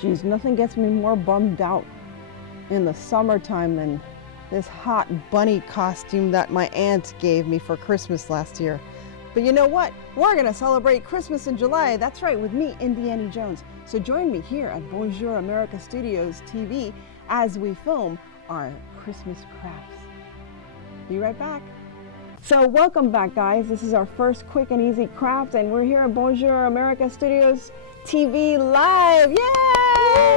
Geez, nothing gets me more bummed out in the summertime than this hot bunny costume that my aunt gave me for Christmas last year. But you know what? We're gonna celebrate Christmas in July. That's right, with me, Indiana Jones. So join me here at Bonjour America Studios TV as we film our Christmas crafts. Be right back. So welcome back, guys. This is our first quick and easy craft, and we're here at Bonjour America Studios TV live. Yay!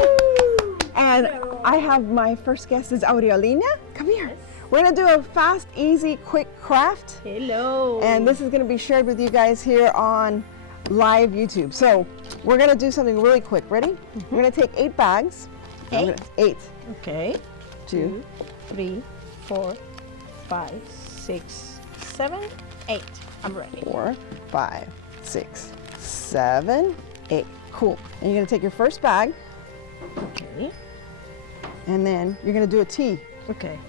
And I have my first guest is Aurelina. Come here. Yes. We're gonna do a fast, easy, quick craft. Hello. And this is gonna be shared with you guys here on live YouTube. So we're gonna do something really quick. Ready? We're gonna take 8 bags. Eight? 8. Okay. 2, 3, 4, 5, 6, 7, 8. I'm ready. 4, 5, 6, 7, 8. Cool. And you're gonna take your first bag, Okay. and then you're gonna do a T. Okay.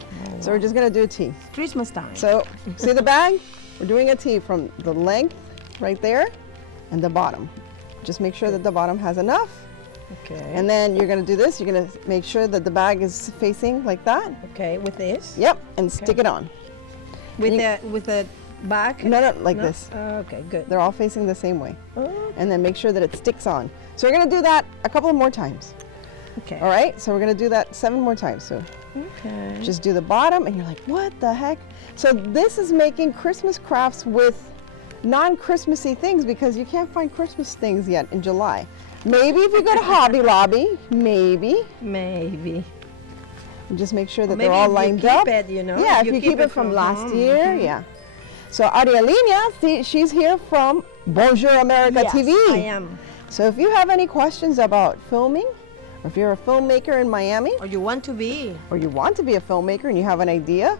So we're just gonna do a T. Christmas time. So see the bag? We're doing a T from the length right there and the bottom. Just make sure that the bottom has enough. Okay. And then you're gonna do this. You're gonna make sure that the bag is facing like that. Okay, with this? Yep, and stick it on. With you- the back? No, like No? this. Okay, good. They're all facing the same way. Oh, And then make sure that it sticks on. So we're gonna do that a couple more times. okay. All right, so we're gonna do that 7 more times. So Okay. just do the bottom and you're like, what the heck? So this is making Christmas crafts with non-Christmassy things because you can't find Christmas things yet in July. Maybe if you go to Hobby Lobby, maybe. Maybe. And just make sure that Maybe they're all if you lined keep up. it, you know, Yeah, if if you you keep it from last home. year, Mhm. yeah. So Aurelina, she's here from Bonjour America Yes, TV. I am. So if you have any questions about filming, or if you're a filmmaker in Miami, Or you want to be. or you want to be a filmmaker and you have an idea,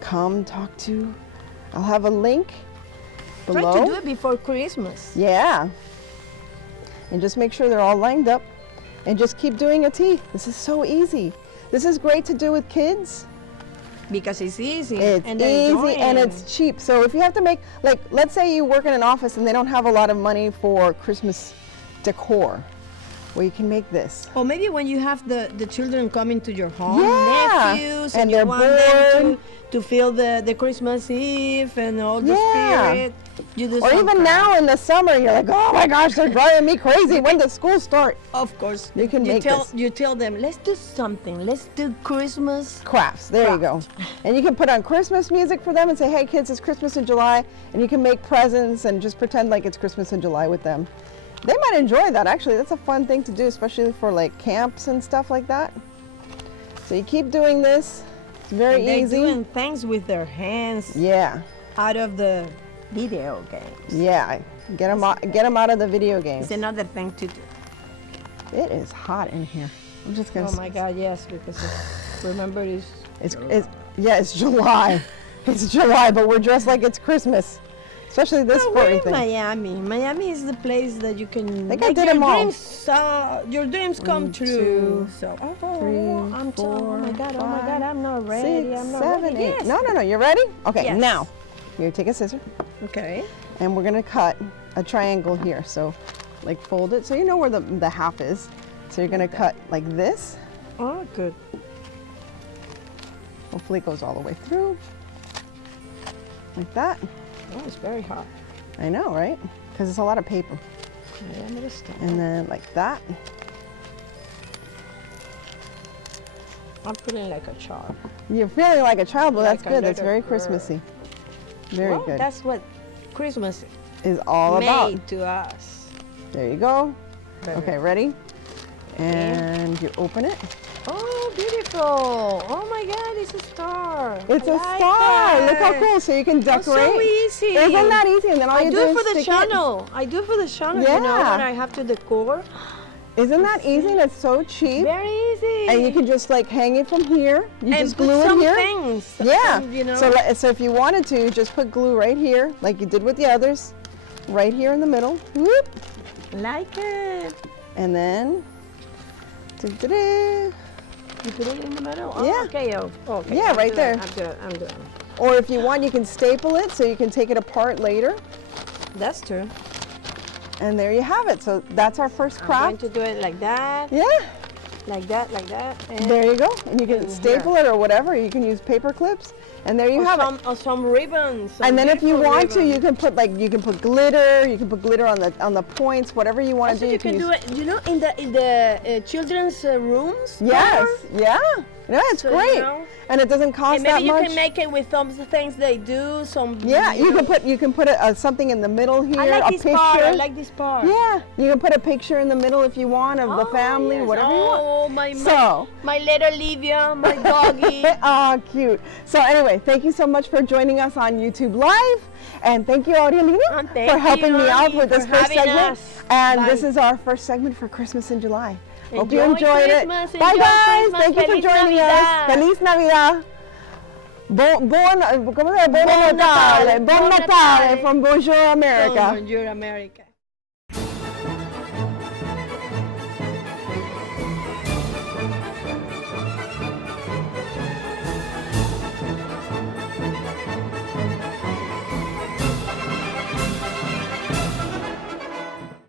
come talk to, I'll have a link below. Try to do it before Christmas. Yeah. And just make sure they're all lined up and just keep doing a T. This is so easy. This is great to do with kids. Because it's easy. It's and they're easy and enjoying. it's cheap. So if you have to make, like, let's say you work in an office and they don't have a lot of money for Christmas decor. Well, you can make this. Or maybe when you have the children coming to your home, Yeah, nephews, and you they're want them bored. to feel the Christmas Eve and all the Yeah. spirit. You do Or some even craft. now in the summer, you're like, oh my gosh, they're driving me crazy. When does school start? Of course. You can make this. You tell them, let's do something. Let's do Christmas. Crafts, there you go. And you can put on Christmas music for them and say, hey kids, it's Christmas in July. And you can make presents and just pretend like it's Christmas in July with them. They might enjoy that, actually. That's a fun thing to do, especially for like camps and stuff like that. So you keep doing this. It's very And they're easy. doing things with their hands Yeah, out of the video games. yeah. Get them out of the video games. It's another thing to do. It is hot in here. I'm just gonna. Oh my God, yes, because remember It's yeah, it's July. It's July, but we're dressed like it's Christmas. Especially this we're furry in thing. Miami. Miami is the place that you can I think make I did your them all. dreams. Your dreams come 1, true. 2, So, 3, I'm 4, oh my God, oh my 5, God, I'm not ready. 6, I'm not 7, ready. 8. Yes. No, you're ready? Okay, Yes. now, here, take a scissor, Okay. and we're gonna cut a triangle here. So, like fold it, so you know where the half is. So you're gonna cut like this. Oh, good. Hopefully it goes all the way through. Like that. Oh, it's very hot. I know, right? Because it's a lot of paper. I understand. And then like that. I'm putting like a chart. You're feeling like a child, well, that's Like a good. That's little very girl. Christmassy. Very Well, good. that's what Christmas Is all made about. to us. There you go. Very Okay, ready? And you open it. Oh, beautiful. Oh my God, it's a star. It's I a like star. Look how that. cool. So you can Oh, decorate. so easy. Isn't that easy? And then all I you do do it is for the stick channel. I do it for the channel. You know Yeah. when I have to decor. it. Isn't that easy? And it's so cheap. Very easy. And you can just like hang it from here. You and just put glue it some here. things. Yeah. You know. So if you wanted to, just put glue right here, like you did with the others, right here in the middle. Whoop. like it. And then, doo-doo-doo. You put it in the middle. Oh, Yeah. Okay. Okay. Yeah, I'm right doing- there. I'm doing. Or if you want, you can staple it so you can take it apart later. That's true. And there you have it. So that's our first I'm going craft. to do it like that, Yeah, like that, like that. And there you go. And you can and staple it or whatever. You can use paper clips. And there you or have some, it. or some ribbons. Some And then if you beautiful want to, ribbons. you can put glitter. You can put glitter on the points, whatever you want to Also, do. you can do use. it. You know, in the children's rooms. Yes, yeah. Yeah, it's So, you great. know, And it doesn't cost And maybe that you much. can make it with some of the things they do. Some. Yeah, you know. can put something in the middle here, I like a this picture. part. I like this part. Yeah, you can put a picture in the middle if you want of the family, yes. whatever you want. Oh, my So, my little Livia, my doggy. oh, cute. So anyway, thank you so much for joining us on YouTube Live. And thank you, Aurelina, And thank for helping you, me out Ani, with this for first having segment. us. And Bye. this is our first segment for Christmas in July. Hope you Enjoy enjoyed Christmas, it. Bye, enjoy guys. Christmas. Thank you for Feliz joining Navidad. us. Feliz Navidad. ¿Cómo se dice? Buon Natale. Natale. Buon Buon Natale Natale. from Bonjour America. Bonjour, America.